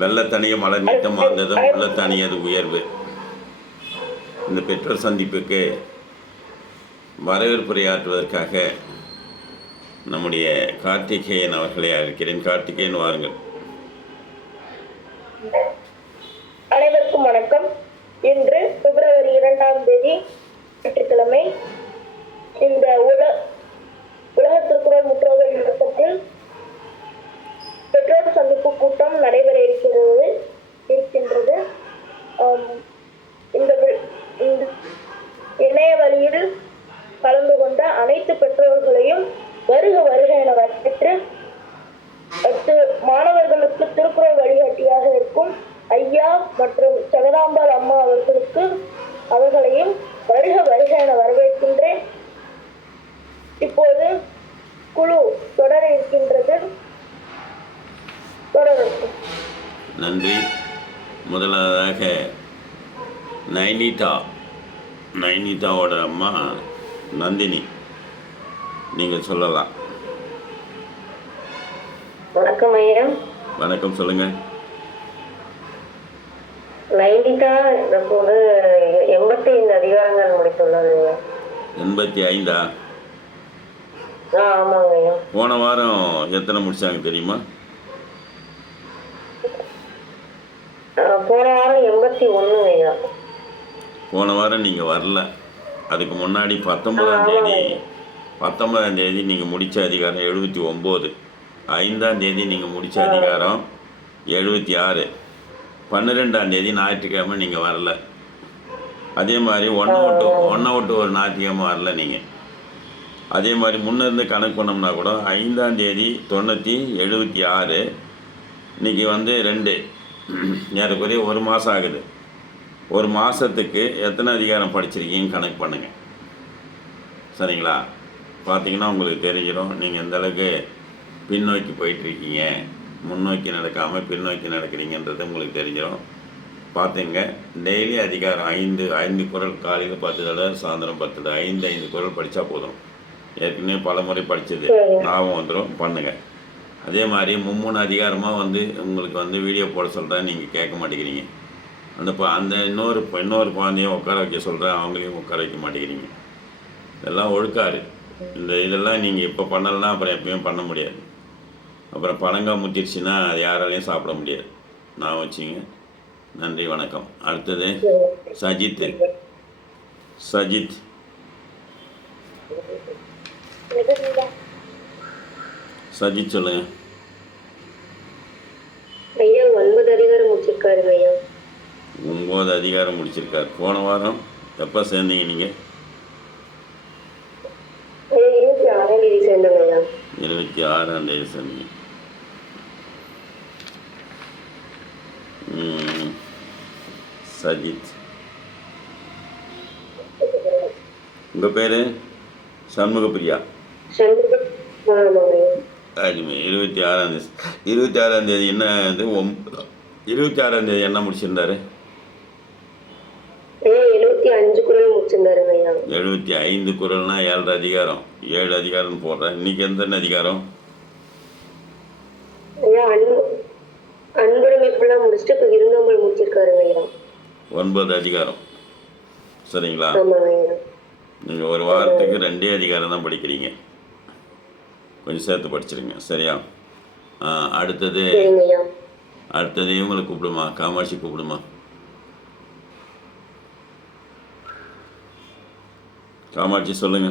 வெள்ளத்தனிய மலர் நீட்டம் வாழ்ந்ததும் உள்ளத்தனியது உயர்வு. இந்த பெற்றோர் சந்திப்புக்கு வரவேற்புரையாற்றுவதற்காக நம்முடைய கார்த்திகேயன் அவர்களை அழைக்கிறேன். கார்த்திகேயன், வாருங்கள். அனைவருக்கும் வணக்கம். இன்று பிப்ரவரி 2ஆம் தேதி ஞாயிற்றுக்கிழமை இந்த உலக திருக்குறள் முற்றோதல் இயக்கத்தில் பெற்றோர் சந்திப்பு கூட்டம் நடைபெற இருக்கின்றது. இந்த இணைய வழியில் கலந்து கொண்ட அனைத்து பெற்றோர்களையும் வருக வருக என வரவேற்று மாணவர்களுக்கு திருக்குறள் வழிகாட்டியாக இருக்கும் ஐயா மற்றும் ஜெகதாம்பாள் அம்மா அவர்களையும் வருக வருக என வரவேற்கின்றேன். இப்போது குழு தொடர இருக்கின்றது. தொடரட்டும். நன்றி. முதலாவதாக நைனிதாவோட அம்மா நந்தினி, நீங்கள் சொல்லலாம். வணக்கம் ஐயா. வணக்கம், சொல்லுங்கள். நைனிதா இப்போது 85 அதிகாரங்கள் முடித்துள்ளது. 85? ஆமாங்க ஐயா. போன வாரம் எத்தனை முடிச்சாங்க தெரியுமா? போன வாரம் 81 ஐயா. போன வாரம் நீங்கள் வரல. அதுக்கு முன்னாடி 19ஆம் தேதி நீங்கள் முடித்த அதிகாரம் 79. 5ஆம் தேதி நீங்கள் முடித்த அதிகாரம் 76. 12ஆம் தேதி ஞாயிற்றுக்கிழமை நீங்கள் வரல. அதே மாதிரி ஒன்றை விட்டு ஒரு ஞாயிற்றுக்கிழமை வரல நீங்கள். அதே மாதிரி முன்னிருந்து கணக்கு பண்ணோம்னா கூட 5ஆம் தேதி 90, 76. இன்றைக்கி 2 ஏறக்குறைய ஒரு மாதம் ஆகுது. ஒரு மாதத்துக்கு எத்தனை அதிகாரம் படிச்சிருக்கீங்கன்னு கணக்கு பண்ணுங்கள். சரிங்களா? பார்த்தீங்கன்னா உங்களுக்கு தெரிஞ்சிடும் நீங்கள் எந்த அளவுக்கு பின்னோக்கி போயிட்டுருக்கீங்க, முன்னோக்கி நடக்காமல் பின்னோக்கி நடக்கிறீங்கன்றது உங்களுக்கு தெரிஞ்சிடும். பார்த்துங்க. டெய்லி அதிகாரம் 5 குறள், காலையில் 10 தடவை, சாயந்தரம் 10 தடவை, 5 குறள் படித்தா போதும். ஏற்கனவே பல முறை படித்தது ஞாபகம் வந்துடும். பண்ணுங்கள். அதே மாதிரி 3 அதிகாரமாக உங்களுக்கு வீடியோ போட சொல்கிறேன், நீங்கள் கேட்க மாட்டேங்கிறீங்க. அந்த இன்னொரு குழந்தையும் உட்கார வைக்க சொல்கிறேன், அவங்களையும் உட்கார வைக்க மாட்டேங்கிறீங்க. இதெல்லாம் ஒழுக்காரு. இதெல்லாம் நீங்கள் இப்போ பண்ணலைன்னா அப்புறம் எப்பயும் பண்ண முடியாது. அப்புறம் பனங்காய் முத்திடுச்சுன்னா அது யாராலையும் சாப்பிட முடியாது. நான் வச்சுங்க. நன்றி, வணக்கம். அடுத்தது சஜித் சொல்லுங்க. ஐயா 9 அதிகாரம் முடிச்சிருக்காரு ஐயா. 9 அதிகாரம் முடிச்சிருக்காரு. போன வாரம் எப்போ சேர்ந்தீங்க நீங்கள்? 26ஆம் தேதி சேர்ந்தேங்க ஐயா. 26ஆம் தேதி சேர்ந்தீங்க. சஜித், உங்கள் பேர்? சண்முகப்பிரியா. 26ஆம் தேதி என்ன 26ஆம் தேதி என்ன முடிச்சிருந்தாரு? 75 குறள் முடிச்சிருந்தாரு ஐயா. 75 குறள்னா 7 அதிகாரம். 7 அதிகாரம் போடுறேன். இன்னைக்கு எந்த அதிகாரம்? ஐயா அன்புரிமைப்புலாம் முடிச்சுட்டு இப்போ விருந்தோம்பல் முடிச்சிருக்காரு ஐயா. 9 அதிகாரம். சரிங்களா? ஆமாங்க ஐயா. நீங்கள் ஒரு வாரத்துக்கு 2 அதிகாரம் தான் படிக்கிறீங்க. கொஞ்சம் சேர்த்து படிச்சிருங்க. சரியா? அடுத்தது இவங்களை கூப்பிடுமா? காமாட்சி கூப்பிடுமா? காமாட்சி சொல்லுங்க.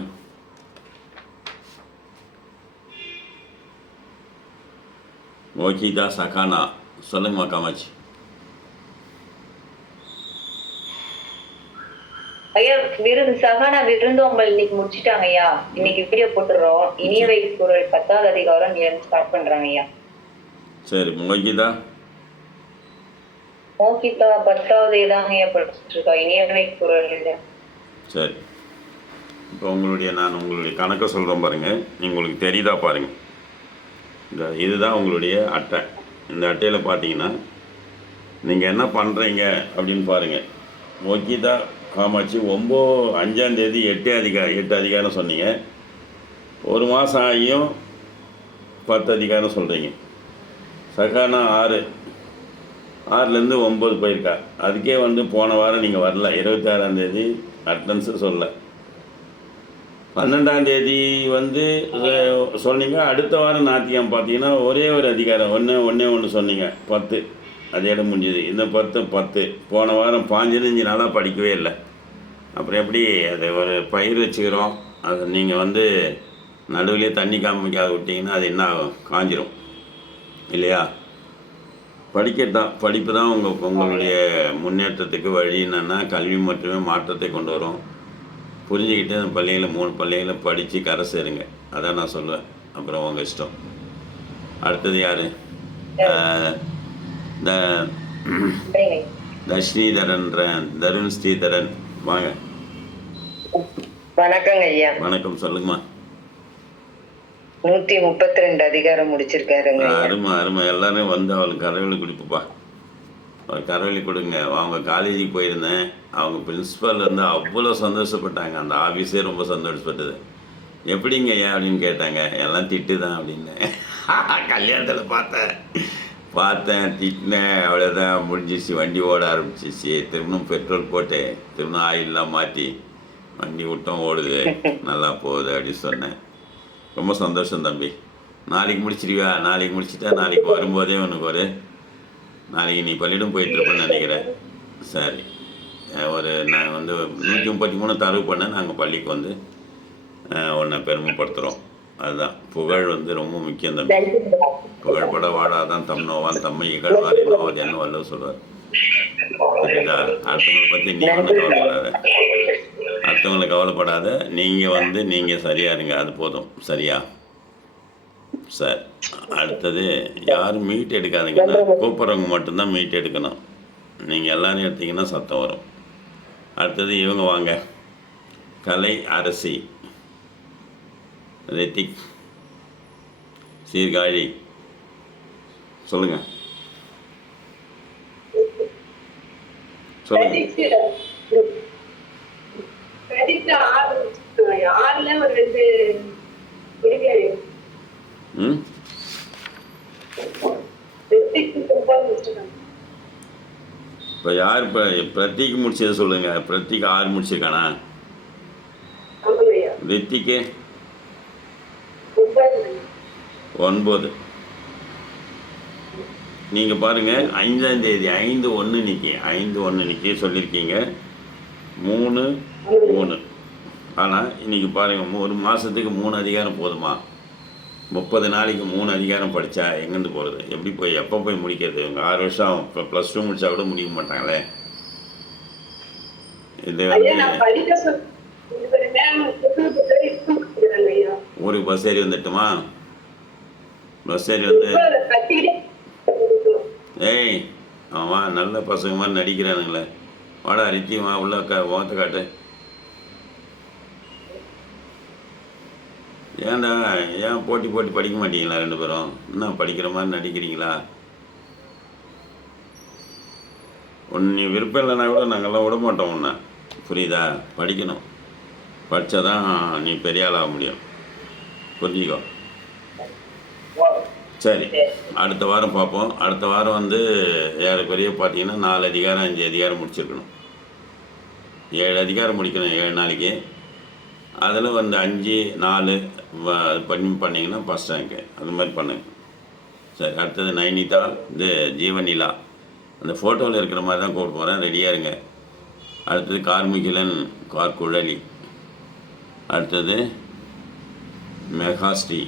மோகிதா சகானா சொல்லுங்கம்மா. காமாட்சி. ஐயா சகானா விருந்தோம்பல் இன்னைக்கு முடிச்சுட்டாங்க ஐயா. இன்னைக்கு வீடியோ போட்டுறோம். இனியவை குறள் 10ஆவது அதிகாரம் ஸ்டார்ட் பண்றாங்க ஐயா. சரி. மோகிதா 10ஆவது தாங்க ஐயா படிச்சுட்டு இருக்கா. இனியவை குறள். சரி. இப்போ நான் உங்களுடைய கணக்கை சொல்கிறேன் பாருங்கள். உங்களுக்கு தெரியுதா பாருங்கள். இதுதான் உங்களுடைய அட்டை. இந்த அட்டையில் பார்த்தீங்கன்னா நீங்கள் என்ன பண்ணுறீங்க அப்படின்னு பாருங்கள். மோகிதா காமாட்சி 5ஆம் தேதி 8 அதிகாரம் சொன்னீங்க. ஒரு மாதம் ஆகியும் 10 அதிகாரம் சொல்கிறீங்க. சகானா 6, 6லேருந்து 9 போயிருக்கா. அதுக்கே வந்து போன வாரம் நீங்கள் வரல. 26ஆம் தேதி அட்டன்ஸு சொல்ல. 12ஆம் தேதி வந்து சொன்னீங்க. அடுத்த வாரம் ஞாயிற்றுக்கிழமை பார்த்தீங்கன்னா ஒரே ஒரு அதிகாரம் ஒன்று சொன்னீங்க. 10 அதோட முடிஞ்சுது. இந்த 10 போன வாரம் 15 நாளாக படிக்கவே இல்லை. அப்புறம் எப்படி அது ஒரு பயிர் வச்சுக்கிறோம், அது நீங்கள் வந்து நடுவிலே தண்ணி காமிக்காத விட்டிங்கன்னா அது என்ன ஆகும், காஞ்சிரும் இல்லையா? படிக்கத்தான், படிப்பு தான் உங்களுடைய முன்னேற்றத்துக்கு வழி. என்னென்னா கல்வி மட்டுமே மாற்றத்தை கொண்டு வரும். புரிஞ்சுக்கிட்டு அந்த பள்ளியில் 3 பள்ளியில் படித்து கரை சேருங்க. அதான் நான் சொல்லுவேன். அப்புறம் உங்கள் இஷ்டம். அடுத்தது யார்? இந்த ஸ்ரீதரன்ற தருண் ஸ்ரீதரன் வாங்க. வணக்கங்க ஐயா. வணக்கம், சொல்லுங்கம்மா. 132 அதிகாரம் முடிச்சிருக்காருங்க. அருமை. எல்லாரும் வந்து அவளுக்கு கரவழி கொடுப்பா. அவள் கரவழி கொடுங்க. அவங்க காலேஜுக்கு போயிருந்தேன். அவங்க பிரின்ஸிபல் வந்து அவ்வளோ சந்தோஷப்பட்டாங்க. அந்த ஆஃபீஸே ரொம்ப சந்தோஷப்பட்டது. எப்படிங்க ஐயா அப்படின்னு கேட்டாங்க. எல்லாம் திட்டு தான் அப்படின்னேன். கல்யாணத்தில் பார்த்தேன் திட்டினேன், அவ்வளோதான், முடிஞ்சிச்சு. வண்டி ஓட ஆரம்பிச்சிச்சு. திரும்பவும் பெட்ரோல் போட்டு திரும்பவும் ஆயிலெலாம் மாற்றி வண்டி விட்டோம், ஓடுது, நல்லா போகுது அப்படின்னு சொன்னேன். ரொம்ப சந்தோஷம் தம்பி. நாளைக்கு முடிச்சிருவியா? நாளைக்கு முடிச்சுட்டா நாளைக்கு வரும்போதே உனக்கு நாளைக்கு நீ பள்ளியிடம் போயிட்டுருப்பேன்னு நினைக்கிறேன். சரி, நான் வந்து 133 தரவு பண்ணேன். நாங்கள் பள்ளிக்கு வந்து உன்னை பெருமைப்படுத்துகிறோம். அதுதான் புகழ் வந்து ரொம்ப முக்கியம் தம்பி. புகழ்பட வாடாதான் தம் நோவான் தம்மை இகழ்வாரி நோவது என்ன வல்லவர் சொல்வார். புரியுதா? அடுத்தவங்களை பற்றி நீ ஒன்றும் கவலைப்படாத. நீங்கள் வந்து நீங்கள் சரியா இருங்க, அது போதும். சரியா? சார், அடுத்தது யாரும் மீட் எடுக்காதீங்கன்னா, கூப்பிட்றவங்க மட்டும்தான் மீட் எடுக்கணும். நீங்கள் எல்லோரும் எடுத்தீங்கன்னா சத்தம் வரும். அடுத்தது இவங்க வாங்க. கலை அரசி, ரித்திக், சீர்காழி, சொல்லுங்கள். இப்போ யார் பிரத்திக்கு முடிச்சதை சொல்லுங்கள். பிரத்திக்கு 6 முடிச்சிருக்கானா? ரித்திக்கு 9. நீங்கள் பாருங்கள், 5ஆம் தேதி 5/1 நிற்கி சொல்லியிருக்கீங்க. 3 ஆனால் இன்றைக்கி பாருங்கள், ஒரு மாதத்துக்கு 3 அதிகாரம் போதுமா? 30 நாளைக்கு 3 அதிகாரம் படித்தா எங்கேருந்து போகிறது? எப்படி போய் எப்போ போய் முடிக்கிறது? இவங்க 6 வருஷம் இப்போ +2 முடித்தா கூட முடிக்க மாட்டாங்களே. இது வந்து ஊருக்கு பஸ் ஏறி வந்துட்டுமா? பஸ் ஏறி வந்து ஏய் அவன் நல்ல பசங்க மாதிரி நடிக்கிறானுங்களே. வாடா ரித்தி, வா உள்ள முகத்தை காட்டு. ஏன்டா, ஏன் போட்டி படிக்க மாட்டீங்களா 2 பேரும்? என்ன படிக்கிற மாதிரி நடிக்கிறீங்களா? நீ விருப்பம் இல்லைன்னா கூட நாங்கள்லாம் விட மாட்டோம் உன்னை. புரியுதா? படிக்கணும். படித்தா தான் நீ பெரிய ஆளாக முடியும். புரிஞ்சுக்கோ. சரி, அடுத்த வாரம் பார்ப்போம். அடுத்த வாரம் வந்து ஏறக்குறைய பார்த்தீங்கன்னா 4 அதிகாரம் 5 அதிகாரம் முடிச்சிருக்கணும். 7 அதிகாரம் முடிக்கணும் 7 நாளைக்கு. அதில் வந்து 5, 4 பண்ணிங்கன்னா ஃபஸ்ட் ரேங்க்கு. அது மாதிரி பண்ணுங்க. சரி, அடுத்தது நைனிதா, இது ஜீவனிலா. அந்த ஃபோட்டோவில் இருக்கிற மாதிரி தான் கூப்பிட்டு போகிறேன், ரெடியாக இருங்க. அடுத்தது கார்முகிலன், கார்குழலி. அடுத்தது மெகாஸ்ரீ.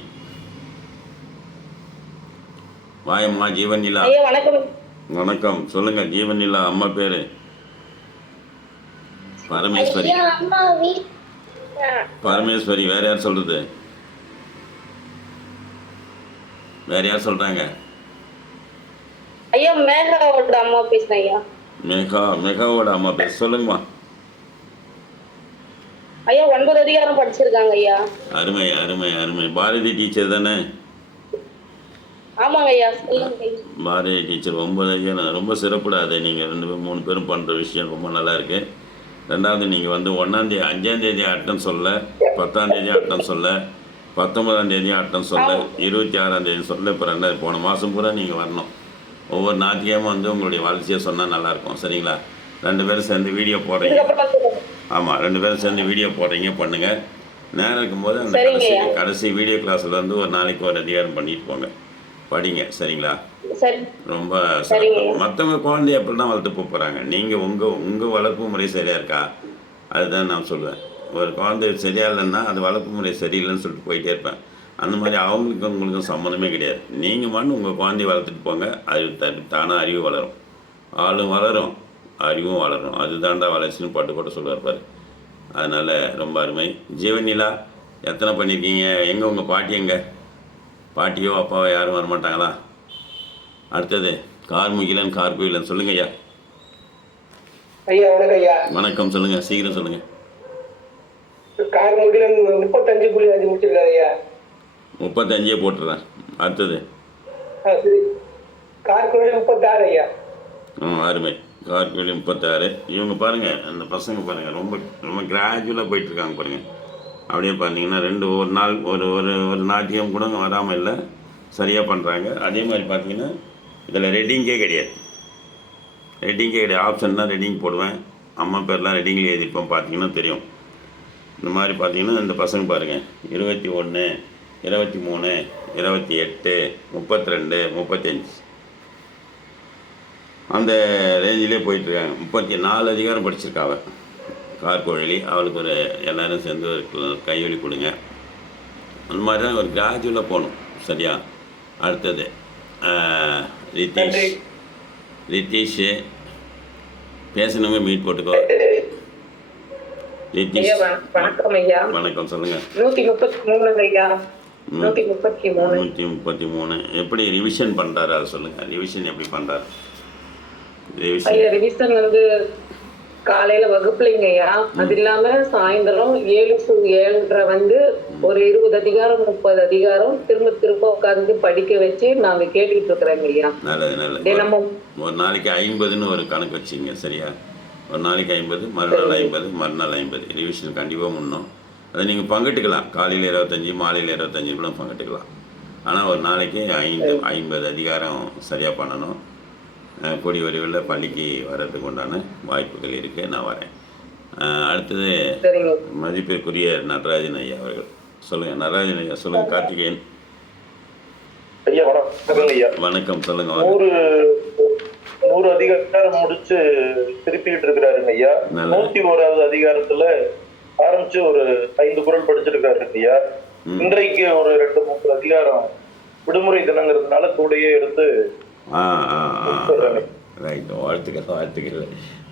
வாயம்மா ஜீவனிலா. வணக்கம், சொல்லுங்கள். ஜீவனிலா அம்மா பேர் பரமேஸ்வரி. பரமேஸ்வரி. வேறு யார் சொல்கிறது? வேறு யார் சொல்கிறாங்க? ஐயா மேகாவோட அம்மா பேசுறேன் ஐயா. மெகாவோட அம்மா பேச சொல்லுங்கம்மா. ஐயா 9 அதிகாரம் படிச்சிருக்காங்க ஐயா. அருமை. பாரதி டீச்சர் தானே? ஆமாங்க ஐயா. பாரதி டீச்சர் 9 அதிகாரம் ரொம்ப சிறப்புடாது. நீங்கள் 2 பேரும் 3 பேரும் பண்ணுற விஷயம் ரொம்ப நல்லா இருக்கு. 2வது, நீங்கள் வந்து 1ஆம் தேதி 5ஆம் தேதி அட்டம் சொல்ல, 10ஆம் தேதி அட்டம் சொல்ல, 19ஆம் தேதி அட்டம் சொல்ல, 26ஆம் தேதி சொல்ல. இப்போ போன மாதம் பூரா நீங்கள் வரணும். ஒவ்வொரு ஞாயிற்றுக்கிழமை வந்து உங்களுடைய வளர்ச்சியை சொன்னால் நல்லாயிருக்கும். சரிங்களா? 2 பேரும் சேர்ந்து வீடியோ போடுறீங்க. ஆமாம், 2 பேரும் சேர்ந்து வீடியோ போடுறீங்க, பண்ணுங்கள். நேரம் இருக்கும்போது அந்த கடைசி வீடியோ கிளாஸில் வந்து ஒரு நாளைக்கு ஒரு அதிகாரம் பண்ணிட்டு போங்க, படிங்க. சரிங்களா? ரொம்ப மற்றவங்க குழந்தைய அப்படி தான் வளர்த்து போகிறாங்க. நீங்கள் உங்கள் வளர்ப்பு முறை சரியாக இருக்கா? அதுதான் நான் சொல்லுவேன். ஒரு குழந்தை சரியாக இல்லைன்னா அது வளர்ப்பு முறை சரியில்லைன்னு சொல்லிட்டு போயிட்டே இருப்பேன். அந்த மாதிரி அவங்களுக்கும் உங்களுக்கும் சம்மந்தமே கிடையாது. நீங்கள் மட்டும் உங்கள் குழந்தைய வளர்த்துட்டு போங்க. அது தானாக அறிவு வளரும், ஆளும் வளரும், அறிவும் வளரும். அதுதான்டா வளர்ச்சின்னு பாட்டு சொல்லுவார் பாரு. அதனால் ரொம்ப அருமை. ஜீவனிலா எத்தனை பண்ணியிருக்கீங்க? எங்கே உங்கள் பாட்டி? எங்கே பாட்டியோ அப்பாவோ யாரும் வரமாட்டாங்களா? அடுத்தது கார்முகிலன் கார்குயிலன். சொல்லுங்க ஐயா. ஐயா வணக்கம் ஐயா. வணக்கம், சொல்லுங்கள், சீக்கிரம் சொல்லுங்கள். கார்முகிலன் 35.5 முடிச்சிருக்காரு ஐயா. 35 போட்டுறேன். அடுத்தது சரி, கார்குயிலன் 36 ஐயா. அருமை. கார்குயிலன் 36. இவங்க பாருங்கள், அந்த பசங்க பாருங்கள், ரொம்ப ரொம்ப கிராஜுவலாக போயிட்டுருக்காங்க பாருங்கள். அப்படியே பார்த்தீங்கன்னா ஒரு நாள் ஒரு ஒரு நாட்டியம் கூட வராமல் இல்லை, சரியாக பண்ணுறாங்க. அதே மாதிரி பார்த்தீங்கன்னா இதில் ரெட்டிங்கே கிடையாது. ஆப்ஷன் தான் ரெட்டிங் போடுவேன். அம்மா பேர்லாம் ரெட்டிங்கில் எழுதியிருப்போம், பார்த்தீங்கன்னா தெரியும். இந்த மாதிரி பார்த்தீங்கன்னா இந்த பசங்க பாருங்கள், 21, 23, 28, 32, 35 அந்த ரேஞ்சிலே போயிட்டுருக்காங்க. 34 அதிகாரம் படிச்சிருக்காவ கார்கோழி. அவளுக்கு ஒரு எல்லோரும் சேர்ந்து ஒரு கைவழி கொடுங்க. அந்த மாதிரி தான் ஒரு கிராஜுவலாக போகணும். சரியா? அடுத்தது ரித்தீஷ் பேசணுங்க, மீட் போட்டுக்கோ. ரித்தீஷ் வணக்கம் ஐயா. வணக்கம், சொல்லுங்கள். 133 ஐயா. 133. 133. எப்படி ரிவிஷன் பண்ணுறாரு அதை சொல்லுங்கள். ரிவிஷன் எப்படி பண்ணுறாரு? ஐயா ரிவிஷன் வந்து காலையில வகுப்புலைங்க ஐயா. அது இல்லாம சாயந்தரம் 7 to 7:30 வந்து ஒரு 20 அதிகாரம் 30 அதிகாரம் திரும்ப உட்கார்ந்து படிக்க வச்சு நாங்க கேட்டுட்டு இருக்கிறோங்க ஐயா. நல்லது. தினமும் ஒரு நாளைக்கு 50ன்னு ஒரு கணக்கு வச்சிங்க. சரியா? ஒரு நாளைக்கு 50, மறுநாள் 50, மறுநாள் 50 ரிவிஷன் கண்டிப்பாக முன்னோம். அதை நீங்கள் பங்கிட்டுக்கலாம். காலையில் 25, மாலையில் 25 கூட பங்கிட்டுக்கலாம். ஆனால் ஒரு நாளைக்கு 50 அதிகாரம் சரியாக பண்ணணும். கூடிய விரைவில் பள்ளிக்கு வர்றதுக்கு உண்டான வாய்ப்புகள் இருக்குது. நான் வரேன். அடுத்தது மதிப்பிற்குரிய நடராஜன் ஐயா அவர்கள். சொல்லுங்கள் நடராஜன் ஐயா, சொல்லுங்கள். கார்த்திகேயன் ஐயா வணக்கம் ஐயா. வணக்கம், சொல்லுங்கள். 100 அதிகாரம் முடிச்சு திருப்பிட்டு இருக்கிறாருங்க ஐயா. 101வது அதிகாரத்துல ஆரம்பிச்சு ஒரு 5 குறள் படிச்சிருக்காரு ஐயா. இன்றைக்கு ஒரு 2-3 அதிகாரம் விடுமுறை தினங்கிறதுனால கூடையே எடுத்து ரைட். வாழ்த்துக்கள்.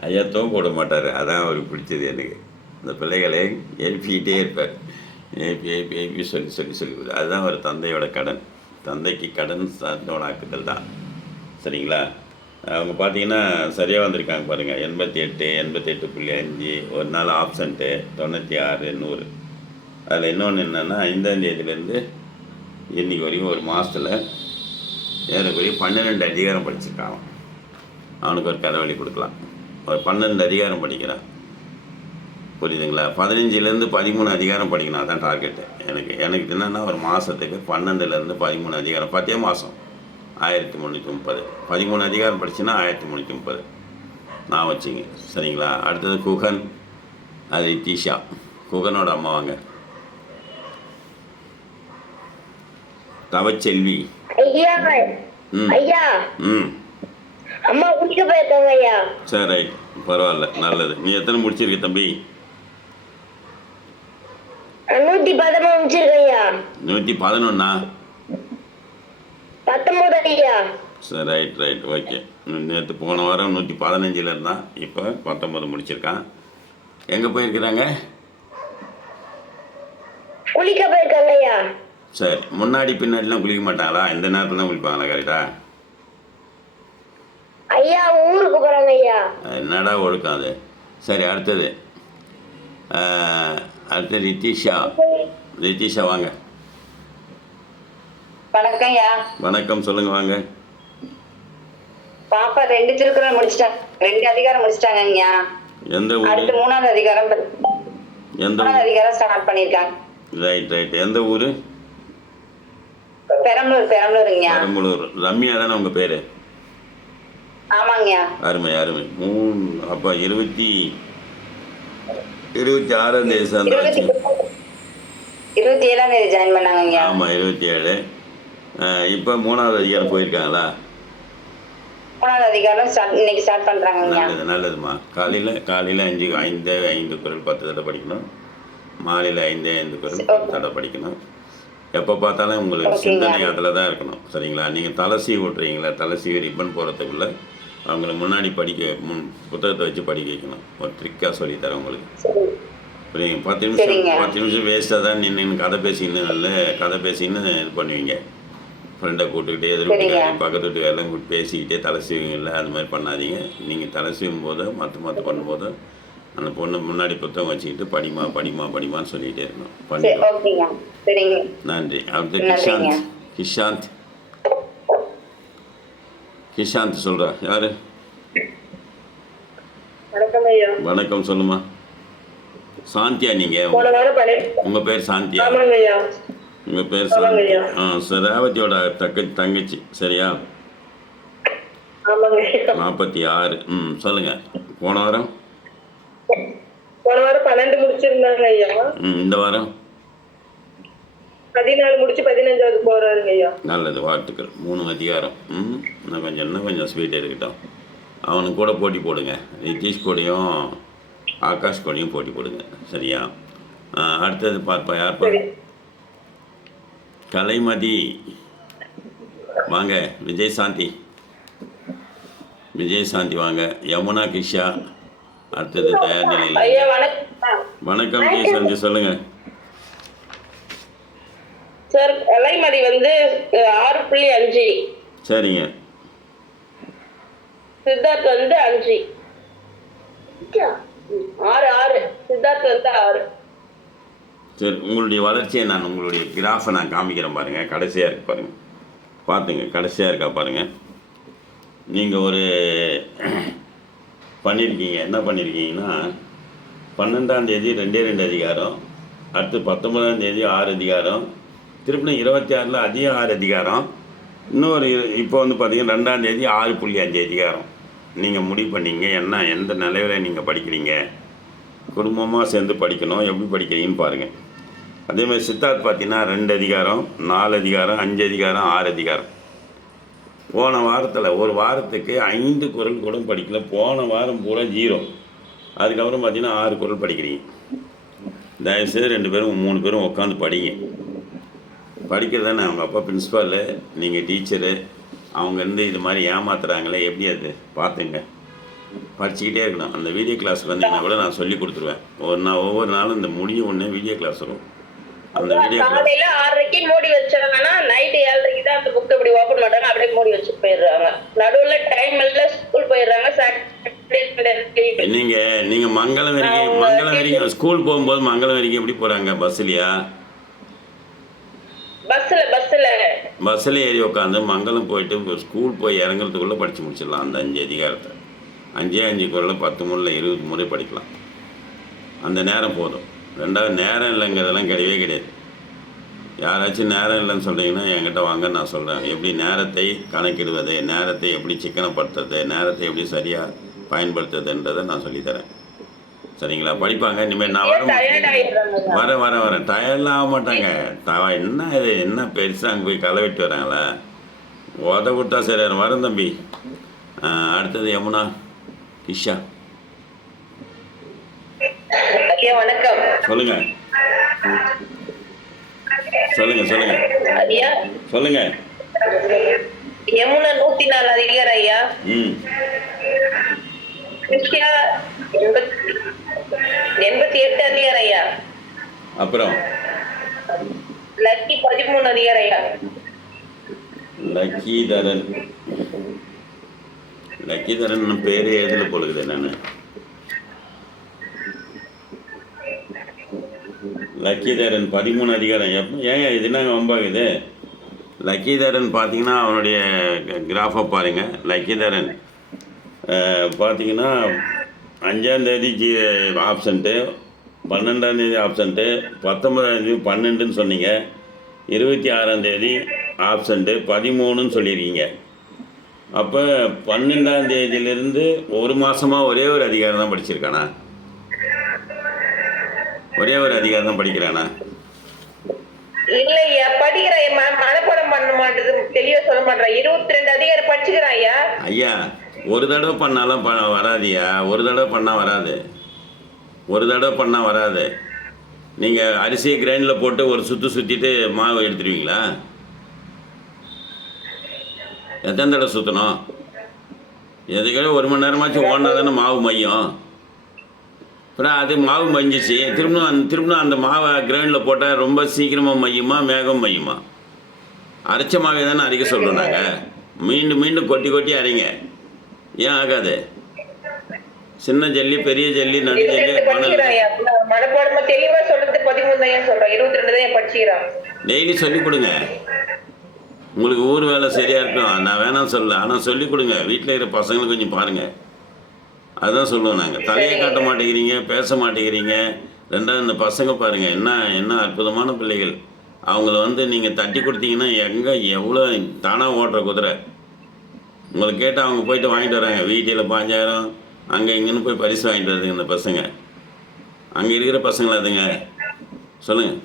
ஐயா தூங்க விட மாட்டார். அதான் அவருக்கு பிடிச்சது எனக்கு. இந்த பிள்ளைகளை எழுப்பிக்கிட்டே இருப்பார். ஏபி சொல்லி அதுதான் ஒரு தந்தையோட கடன். தந்தைக்கு கடன் சார்ந்தோட ஆக்குதல் தான். சரிங்களா? அவங்க பார்த்தீங்கன்னா சரியாக வந்திருக்காங்க பாருங்கள். 88, 88.5. ஒரு நாள் ஆப்சண்ட்டு 96, 100. அதில் இன்னொன்று என்னென்னா 5ஆம் தேதியிலேருந்து இன்றைக்கி வரைக்கும் ஒரு மாதத்தில் ஏறக்குறைய 12 அதிகாரம் படிச்சிருக்கான். அவனுக்கு ஒரு கதை கொடுக்கலாம். ஒரு 12 அதிகாரம் படிக்கிறான். புரியுதுங்களா? 15லேருந்து 13 அதிகாரம் படிக்கணும். அதான் டார்கெட்டு எனக்கு. என்னென்னா ஒரு மாதத்துக்கு 12லேருந்து 13 அதிகாரம். 10 மாதம் 1330. 13 அதிகாரம் படிச்சுன்னா 1330 நான் வச்சுங்க. சரிங்களா? அடுத்தது குகன், அது ரித்தீஷா. குகனோட அம்மா வாங்க. தவச்செல்வி. ஐயா அம்மா குடிக்க போயிருக்காங்க ஐயா. சரி, ரைட், பரவாயில்ல, நல்லது. நீ எத்தனை முடிச்சிருக்க தம்பி? 113 முடிச்சிருக்கேன் ஐயா. 111? 19 ஐயா. சரி, ரைட், ஓகே. நேற்று போன வாரம் 115 இருந்தான். இப்போ 19 முடிச்சிருக்கான். எங்கே போயிருக்கிறாங்க? குளிக்க போயிருக்காங்க ஐயா. சரி, முன்னாடி பின்னாடிலாம் குளிக்க மாட்டாங்களா? இந்த நேரத்தில் தான் குளிப்பாங்களா? கரெக்டா? ஐயா ஊருக்கு போறாங்க ஐயா. என்னடா ஒழுக்கம் அது. சரி, அடுத்தது ரித்தீஷா வாங்க. வணக்கம் ஐயா. வணக்கம், சொல்லுங்க, வாங்க. பாப்பா 2 திருக்குறள் முடிச்சிட்டாங்க. 2 அதிகாரம் முடிச்சிட்டாங்க ஐயா. எந்த ஊர்? அடுத்து 3வது அதிகாரம் ஸ்டார்ட் பண்ணிருக்காங்க. ரைட். எந்த ஊர்? பெரம்பலூருங்கய்யா. பெரம்பலூர். ரம்யா தானே உங்கள் பேர்? ஆமாங்கய்யா. அருமை அருமை. அப்போ 26ஆம் தேதி சேர்ந்தாச்சு. 27ஆம் தேதி ஜாயின் பண்ணாங்கய்யா. ஆமாம் 27. இப்போ 3வது அதிகாரம் போயிருக்காங்களா? 3வது அதிகாரம் இன்னைக்கு ஸ்டார்ட் பண்றாங்கய்யா. நல்லதுமா. காலையில் 5 குறள் 10 தடவை படிக்கணும். மாலையில் 5 குறள் 10 தடவை படிக்கணும். எப்போ பார்த்தாலும் உங்களுக்கு சிந்தனை அதில் தான் இருக்கணும். சரிங்களா? நீங்கள் தலசி ஓட்டுறீங்களா? தலசி ரிப்பன் போகிறதுக்குள்ளே அவங்கள முன்னாடி புத்தகத்தை வச்சு படிக்க வைக்கணும். ஒரு ட்ரிக்காக சொல்லித்தரேன் உங்களுக்கு. புரியுங்க? 10 நிமிஷம் வேஸ்ட்டாக தான் நின்று கதை பேசின்னு இது பண்ணுவீங்க. ஃப்ரெண்டை கூப்பிட்டுக்கிட்டே எதிர்ப்பு பக்கத்து வீட்டு எல்லாம் கூப்பிட்டு பேசிக்கிட்டே தலை சீவிங்கல்ல, அது மாதிரி பண்ணாதீங்க. நீங்கள் தலை சீவும் போது மற்ற பண்ணும்போது அந்த பொண்ணு முன்னாடி புத்தகம் வச்சுக்கிட்டு படிமான்னு சொல்லிகிட்டே இருக்கணும். பண்ணிக்கலாம். நன்றி. அடுத்து கிஷாந்த் சொல்கிறா. யாரு? வணக்கம். சொல்லுமா. சாந்தியா? நீங்கள் உங்கள் பேர் சாந்தியா? உங்கள் பேர் சாந்தியா? ரேவதியோட தங்கச்சி சரியா? 46. சொல்லுங்கள். போன வாரம் 12 முடிச்சிருந்தாங்க ஐயா. இந்த வாரம் 14 முடிச்சு 15வது போறாருங்க ஐயா. நல்லது, வாழ்த்துக்கள். 3 அதிகாரம். இன்னும் கொஞ்சம் ஸ்வீட் இருக்கட்டும். அவனுக்கு கூட போட்டி போடுங்க. நிதிஷ் கூடயும் ஆகாஷ் கூடயும் போட்டி போடுங்க. சரியா? அடுத்தது பார்ப்பா. யார்ப்பா? கலைமதி வாங்க. விஜயசாந்தி வாங்க. யமுனா கிஷா. அடுத்தது தயார் நிலையில். வணக்கம் விஜயசாந்தி, சொல்லுங்கள். சார் கலைமதி 6.5. சரிங்க. சித்தார்த் 5. 6. சித்தார்த் 6. சரி, உங்களுடைய வளர்ச்சியை உங்களுடைய கிராஃபை நான் காமிக்கிறேன் பாருங்கள். கடைசியாக இருக்கு பாருங்கள். பார்த்துங்க, கடைசியாக இருக்கா பாருங்கள். நீங்கள் ஒரு பண்ணியிருக்கீங்க. என்ன பண்ணியிருக்கீங்கன்னா 12ஆம் தேதி 2 அதிகாரம், அடுத்து 19ஆம் தேதி 6 அதிகாரம், திருப்பி 26 அதிகம் 6 அதிகாரம், இன்னொரு இப்போ பார்த்தீங்கன்னா 2ஆம் தேதி 6.5 அதிகாரம் நீங்கள் முடிவு பண்ணீங்க. எந்த நிலையில் நீங்கள் படிக்கிறீங்க, குடும்பமாக சேர்ந்து படிக்கணும், எப்படி படிக்கிறீங்கன்னு பாருங்கள். அதேமாதிரி சித்தார்த் பார்த்தீங்கன்னா 2 அதிகாரம், 4 அதிகாரம், 5 அதிகாரம், 6 அதிகாரம். போன வாரத்தில் ஒரு வாரத்துக்கு 5 குறள் கூட படிக்கல. போன வாரம் பூரா 0. அதுக்கப்புறம் பார்த்தீங்கன்னா 6 குறள் படிக்கிறீங்க. தயவுசெய்து 2 பேரும் 3 பேரும் உட்காந்து படிங்க. படிக்கிறது தானே. அவங்க அப்பா பிரின்ஸ்பாலு, நீங்கள் டீச்சரு, அவங்க இது மாதிரி ஏமாத்துறாங்களே, எப்படி அது பார்த்துங்க. படிச்சுக்கிட்டே இருக்கணும். அந்த வீடியோ கிளாஸ் வந்தீங்கன்னா கூட நான் சொல்லி கொடுத்துருவேன். ஒவ்வொரு நாளும் இந்த முடிஞ்ச உடனே வீடியோ கிளாஸ் வரும். அந்த வீடியோ காலையில 6:30 மூடி வச்சாங்கன்னா நைட் 7:30 தான் அந்த புக் இப்படி ஓபன் பண்றாங்க, அப்படியே மூடி வச்சு போயிடுறாங்க. நடுவுல டைம் இல்ல, ஸ்கூல் போயிடுறாங்க. நீங்க மங்களம் வரைக்கும் ஸ்கூல் போகும்போது மங்களம் வரைக்கும் எப்படி போறாங்க? பஸ்லயா? பஸ்ஸில் ஏறி உட்காந்து மங்களம் போயிட்டு ஸ்கூல் போய் இறங்குறதுக்குள்ளே படித்து முடிச்சிடலாம். அந்த 5 அதிகாரத்தை 5 குறளை 10 முறையில் 20 முறை படிக்கலாம். அந்த நேரம் போதும். 2வது நேரம் இல்லைங்கிறதெல்லாம் கிடையாது. யாராச்சும் நேரம் இல்லைன்னு சொல்கிறீங்கன்னா என்கிட்ட வாங்க, நான் சொல்கிறேன். எப்படி நேரத்தை கணக்கிடுவது, நேரத்தை எப்படி சிக்கனப்படுத்துறது, நேரத்தை எப்படி சரியாக பயன்படுத்துறதுன்றதை நான் சொல்லித்தரேன். சரிங்களா? படிப்பாங்க. இனிமேல் நான் வரேன். டயர்லாம் ஆக மாட்டாங்க. என்ன பெருசாக அங்கே போய் களை வெட்டி வராங்களா? கொடுத்தா சரி. வரேன் தம்பி. அடுத்தது யமுனா கிஷா. வணக்கம். சொல்லுங்க. யமுனா 104 அதிகாரம் ஐயா. கிஷா 88 அதிகாரம் ஐயா. அப்புறம் லக்கி 13 அதிகாரம் ஐயா. லக்கிதரன் பேரு எதில் போடுது? நான் லக்கிதரன் 13 அதிகாரம். ஏங்க இது என்னங்க வம்பாகுது? லக்கிதரன் பார்த்தீங்கன்னா அவனுடைய கிராஃபை பாருங்கள். லக்கிதரன் பார்த்தீங்கன்னா 5ஆம் தேதி ஆப்சண்ட்டு, 12ஆம் தேதி ஆப்சண்ட்டு, 19ஆம் தேதி 12ன்னு சொன்னீங்க, 26ஆம் தேதி ஆப்சண்ட்டு 13ன்னு சொல்லியிருக்கீங்க. அப்போ 12ஆம் தேதியிலிருந்து ஒரு மாதமாக ஒரே ஒரு அதிகாரம் தான் படிச்சிருக்கானா? ஒரே ஒரு அதிகாரம் தான் படிக்கிறானா? இல்லையா படிக்கிறான், மனப்பாடம் பண்ண மாட்டேது, தெளிவா சொல்ல மாட்டேன். 22 அதிகாரம் படிச்சுக்கிறான் ஐயா. ஐயா ஒரு தடவை பண்ணாலும் வராதியா, ஒரு தடவை பண்ணால் வராது, ஒரு தடவை பண்ணால் வராது. நீங்கள் அரிசியை கிரைண்டில் போட்டு ஒரு சுற்றிட்டு மாவு எடுத்துருவீங்களா? எத்தனை தடவை சுற்றணும்? எதுக்காக 1 மணி நேரமாச்சும் ஓடினா தானே மாவு மையம். அப்புறம் அது மாவு மஞ்சிச்சு திரும்ப அந்த மாவை கிரைண்டில் போட்டால் ரொம்ப சீக்கிரமாக மையுமா மேகம் மையுமா? அரைச்ச மாவே தானே அரைக்க சொல்கிறோம் நாங்கள். மீண்டும் கொட்டி அரைங்க. ஏன் ஆகாது? சின்ன ஜல்லி, பெரிய ஜல்லி, நடு ஜல்லி, மனப்பாடமா தெளிவா சொல்றது 13 தான் சொல்றேன். 22 தான் படிச்சுக்கிறான். டெய்லி சொல்லிக் கொடுங்க. உங்களுக்கு ஊர் வேலை சரியாக இருக்கும், நான் வேணாம் சொல்ல, ஆனால் சொல்லிக் கொடுங்க. வீட்டில் இருக்கிற பசங்களுக்கு கொஞ்சம் பாருங்கள். அதுதான் சொல்லுவோம் நாங்கள். தலையை காட்ட மாட்டேங்கிறீங்க, பேச மாட்டேங்கிறீங்க. ரெண்டாவது இந்த பசங்க பாருங்கள், என்ன அற்புதமான பிள்ளைகள். அவங்கள நீங்கள் தட்டி கொடுத்தீங்கன்னா எவ்வளோ தானாக ஓட்டுற குதிரை. உங்களை கேட்டால் அவங்க போயிட்டு வாங்கிட்டு வராங்க. வீட்டில் 5000 அங்கே இங்கேன்னு போய் பரிசு வாங்கிட்டு வருதுங்க இந்த பசங்க. அங்கே இருக்கிற பசங்களா அதுங்க? சொல்லுங்கள்.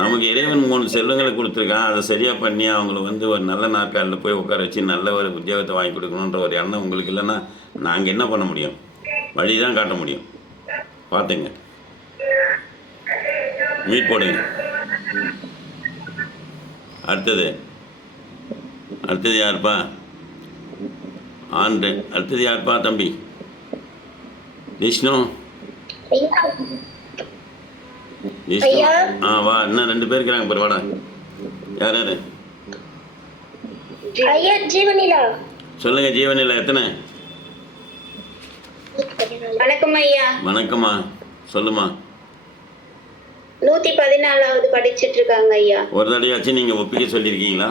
நமக்கு இறைவன் 3 செல்வங்களை கொடுத்துருக்கான். அதை சரியாக பண்ணி அவங்கள ஒரு நல்ல நாற்காலில் போய் உட்கார வச்சு நல்ல ஒரு உத்தியோகத்தை வாங்கி கொடுக்கணுன்ற ஒரு எண்ணம் உங்களுக்கு இல்லைன்னா நாங்கள் என்ன பண்ண முடியும்? வழி தான் காட்ட முடியும். பார்த்துங்க, மீட் போடுங்க. அடுத்தது யாருப்பா? ஆண்டு. அடுத்தது யாருப்பா தம்பி? விஷ்ணு. விஷ்ணு வா. இன்னும் 2 பேர் இருக்கிறாங்க பாரு, வாடா. யார்? ஐயா ஜீவனிலா. சொல்லுங்க ஜீவனிலா. எத்தனை? வணக்கம் ஐயா. வணக்கம்மா, சொல்லுமா. 114வது படிச்சிட்டு இருக்காங்க ஐயா. ஒரு தடையாச்சும் நீங்கள் ஒப்பிக்க சொல்லியிருக்கீங்களா?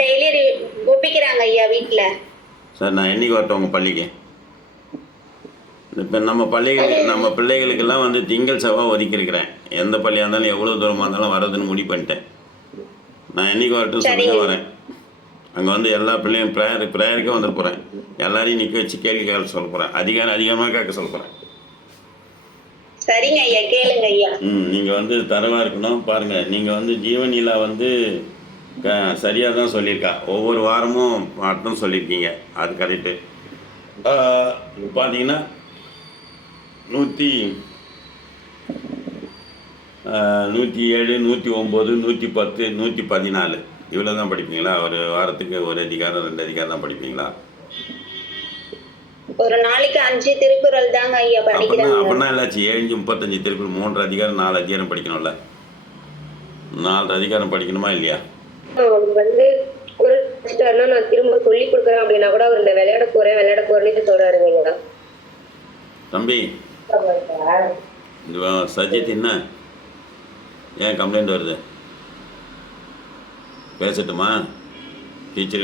டெய்லி ஒப்பிக்கிறாங்க ஐயா வீட்டில். சார் நான் என்னைக்கு வரட்டும் உங்கள் பள்ளிக்கு? இப்போ நம்ம பிள்ளைகளுக்கெல்லாம் திங்கள் செவ்வாய் ஒதுக்கியிருக்கிறேன். எந்த பள்ளியாக இருந்தாலும் எவ்வளோ தூரமாக இருந்தாலும் வரதுன்னு முடிவு பண்ணிட்டேன். நான் என்னைக்கு வரட்டும் சொல்லுங்க, வரேன். அங்கே எல்லா பிள்ளையும் ப்ரேயருக்கே வந்துட போகிறேன். எல்லாரையும் நிற்க வச்சு கேள்வி கேட்க சொல்ல போகிறேன். அதிகமாக கேட்க சொல்ல போகிறேன். சரிங்க ஐயா, கேளுங்க ஐயா. நீங்கள் தரவாக இருக்கணும். பாருங்கள், நீங்கள் ஜீவனிலா சரியாக தான் சொல்லியிருக்கா. ஒவ்வொரு வாரமும் பாட்டும் சொல்லியிருக்கீங்க, அது கரெக்டு. பார்த்தீங்கன்னா 107, 109, 110, 114 இவ்வளோ தான் படிப்பீங்களா? ஒரு வாரத்துக்கு ஒரு அதிகாரம் 2 அதிகாரம் தான் படிப்பீங்களா? ஒரு நாளைக்கு 5 திருக்குறள் தாங்க ஐயா படிக்கிறாங்க. அப்படின்னா என்னாச்சு? 7, 35 திருக்குறள், 3 அதிகாரம் 4 அதிகாரம் படிக்கணும்ல? 4 அதிகாரம் படிக்கணுமா இல்லையா? நான் திரும்ப சொல்லி கொடுக்குறேன் அப்படின்னா கூட அவர் இந்த விளையாட போறேன்னு சொல்றாருங்க. தம்பி இந்த சஜித் என்ன ஏன் கம்ப்ளைண்ட் வருது? பேசட்டுமா?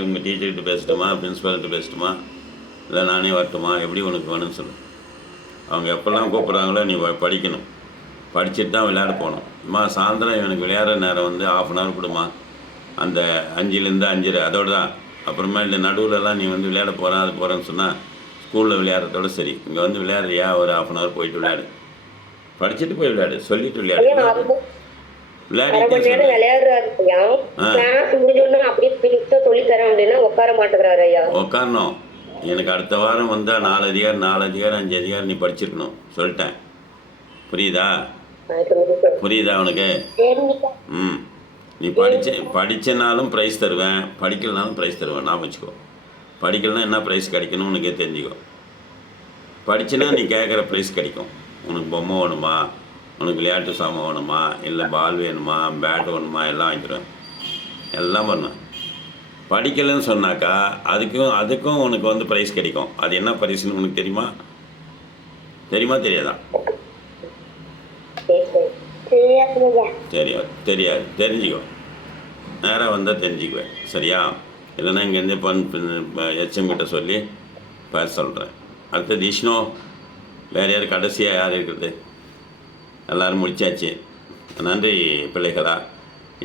உங்கள் டீச்சர்கிட்ட பேசட்டுமா? பிரின்ஸிபால்கிட்ட பேசட்டுமா? இல்லை நானே வரட்டுமா? எப்படி உனக்கு வேணும்னு சொல்லு. அவங்க எப்போல்லாம் கூப்பிட்றாங்களோ நீ படிக்கணும். படிச்சுட்டு தான் விளையாட போகணும். சாயந்தரம் எனக்கு விளையாடுற நேரம் 1/2 hour கொடுமா. அந்த 5லேருந்து 5:30 அதோடு தான். அப்புறமா இந்த நடுவில்லாம் நீ விளையாட போகிறேன் அது போகிறேன்னு சொன்னால் ஸ்கூலில் விளையாடுறதோட சரி. இங்கே விளையாடுறியா? ஒரு 1/2 hour போயிட்டு விளையாடு. படிச்சுட்டு போய் விளையாடு, சொல்லிட்டு விளையாடு. உட்காரணும். எனக்கு அடுத்த வாரம் 4 அதிகாரம் 5 அதிகாரம் நீ படிச்சிருக்கணும் சொல்லிட்டேன். புரியுதா உனக்கு? நீ படித்தனாலும் ப்ரைஸ் தருவேன், படிக்கலனாலும் ப்ரைஸ் தருவேன். நான் வச்சுக்கோ. படிக்கலைன்னா என்ன ப்ரைஸ் கிடைக்கணும் உனக்கே தெரிஞ்சுக்கோ. படிச்சுன்னா நீ கேட்குற ப்ரைஸ் கிடைக்கும். உனக்கு பொம்மை வேணுமா, உனக்கு விளையாட்டு சாமான் வேணுமா, இல்லை பால் வேணுமா, பேட் வேணுமா, எல்லாம் வாங்கி தருவேன். எல்லாம் பண்ணுவேன். படிக்கலைன்னு சொன்னாக்கா அதுக்கும் உனக்கு ப்ரைஸ் கிடைக்கும். அது என்ன ப்ரைஸ்ன்னு உனக்கு தெரியுமா தெரியாதா? தெரியாது. தெரிஞ்சுக்கோ. நேராக வந்தால் தெரிஞ்சுக்குவேன், சரியா? இல்லைன்னா இங்கேருந்து HM கிட்ட சொல்லி பேச சொல்கிறேன். அடுத்தது விஷ்ணு. வேறு யார் கடைசியாக யார் இருக்கிறது? எல்லோரும் முடிச்சாச்சு. நன்றி பிள்ளைகளா.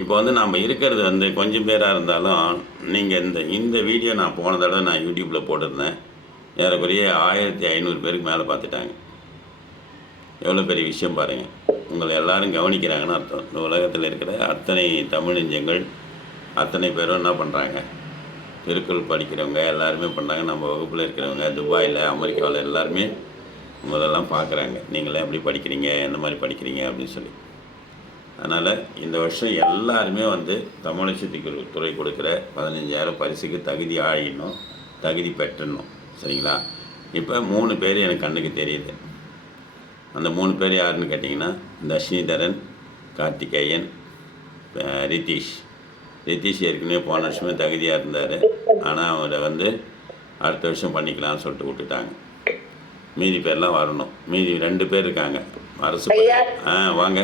இப்போ வந்து நாம் இருக்கிறது வந்து கொஞ்சம் பேராக இருந்தாலும் நீங்கள் இந்த வீடியோ நான் போன தடவை நான் யூடியூப்பில் போட்டிருந்தேன். ஏறக்குறைய 1500 பேருக்கு மேலே பார்த்துட்டாங்க. எவ்வளோ பெரிய விஷயம் பாருங்கள். உங்களை எல்லாரும் கவனிக்கிறாங்கன்னு அர்த்தம். இந்த உலகத்தில் இருக்கிற அத்தனை தமிழ் நெஞ்சங்கள் அத்தனை பேரும் என்ன பண்ணுறாங்க, திருக்குறள் படிக்கிறவங்க எல்லாருமே பண்ணுறாங்க. நம்ம வகுப்பில் இருக்கிறவங்க துபாயில் அமெரிக்காவில் எல்லாருமே உங்களெல்லாம் பார்க்குறாங்க. நீங்களே எப்படி படிக்கிறீங்க, எந்த மாதிரி படிக்கிறீங்க அப்படின்னு சொல்லி. அதனால் இந்த வருஷம் எல்லாருமே வந்து தமிழச்சிக்கு துறை கொடுக்குற 15,000 பரிசுக்கு தகுதி ஆகிடணும், தகுதி பெற்றணும். சரிங்களா? இப்போ 3 பேர் எனக்கு கண்ணுக்கு தெரியுது. அந்த 3 பேர் யாருன்னு கேட்டிங்கன்னா, தர்ஷினிதரன், கார்த்திகேயன், ரித்தீஷ். ரித்தீஷ் ஏற்கனவே போன வருஷமே தகுதியாக இருந்தார். ஆனால் அவரை வந்து அடுத்த வருஷம் பண்ணிக்கலாம்னு சொல்லிட்டு விட்டுட்டாங்க. மீதி பேர்லாம் வரணும். மீதி 2 பேர் இருக்காங்க அரசு பள்ளி. வாங்க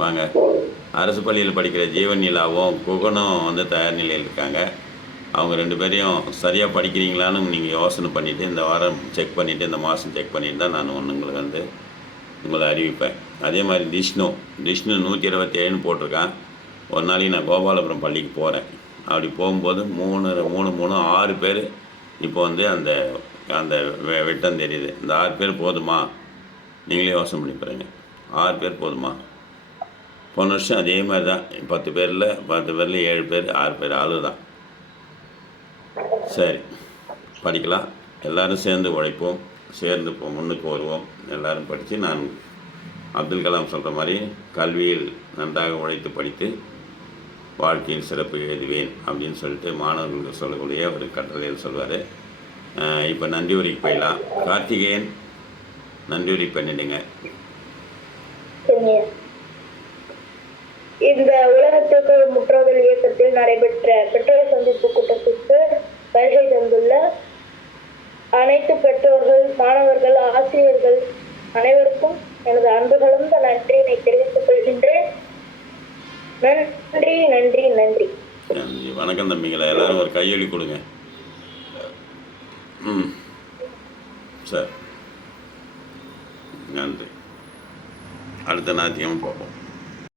வாங்க. அரசு பள்ளியில் படிக்கிற ஜீவன்நிலாவும் குகனும் வந்து தயார் நிலையில் இருக்காங்க. அவங்க 2 பேரையும் சரியாக படிக்கிறீங்களான்னு நீங்கள் யோசனை பண்ணிவிட்டு இந்த வாரம் செக் பண்ணிவிட்டு இந்த மாதம் செக் பண்ணிவிட்டு தான் நான் உங்களுக்கு வந்து உங்களை அறிவிப்பேன். அதே மாதிரி விஷ்ணு 127 போட்டிருக்கான். ஒரு நாளைக்கு நான் கோபாலபுரம் பள்ளிக்கு போகிறேன். அப்படி போகும்போது 6 பேர் இப்போ வந்து அந்த அந்த வெட்டம் தெரியுது. இந்த 6 பேர் போதுமா? நீங்களே யோசனை பண்ணி பாருங்க. 6 பேர் போதுமா? போன வருஷம் அதே மாதிரி தான். 10 பேரில் 7 பேர் 6 பேர் ஆளு தான். சரி, படிக்கலாம். எல்லோரும் சேர்ந்து உழைப்போம், சேர்ந்து முன்னுக்கு வருவோம். எல்லோரும் படித்து நான் அப்துல் கலாம் சொல்கிற மாதிரி கல்வியில் நன்றாக உழைத்து படித்து வாழ்க்கையில் சிறப்பு எழுதுவேன் அப்படின்னு சொல்லிட்டு மாணவர்களுக்கு சொல்லக்கூடிய ஒரு கட்டளையில் சொல்வார். இப்போ நன்றி உரைக்கு போயிடலாம். கார்த்திகேயன், நன்றி உரை பண்ணிடுங்க. இந்த உலகத்திற்கு முற்றோதல் இயக்கத்தில் நடைபெற்ற பெற்றோர் சந்திப்பு கூட்டத்திற்கு வருகை தந்துள்ள அனைத்து பெற்றோர்கள், மாணவர்கள், ஆசிரியர்கள் அனைவருக்கும் எனது அன்பு கலந்த நன்றியினை தெரிவித்துக் கொள்கின்றேன். நன்றி நன்றி நன்றி நன்றி. வணக்கம் தம்பிங்களா. எல்லோரும் ஒரு கையெழி கொடுங்க. சரி, நன்றி. அடுத்த ஞாயிற்றுக்கிழமை பார்ப்போம்.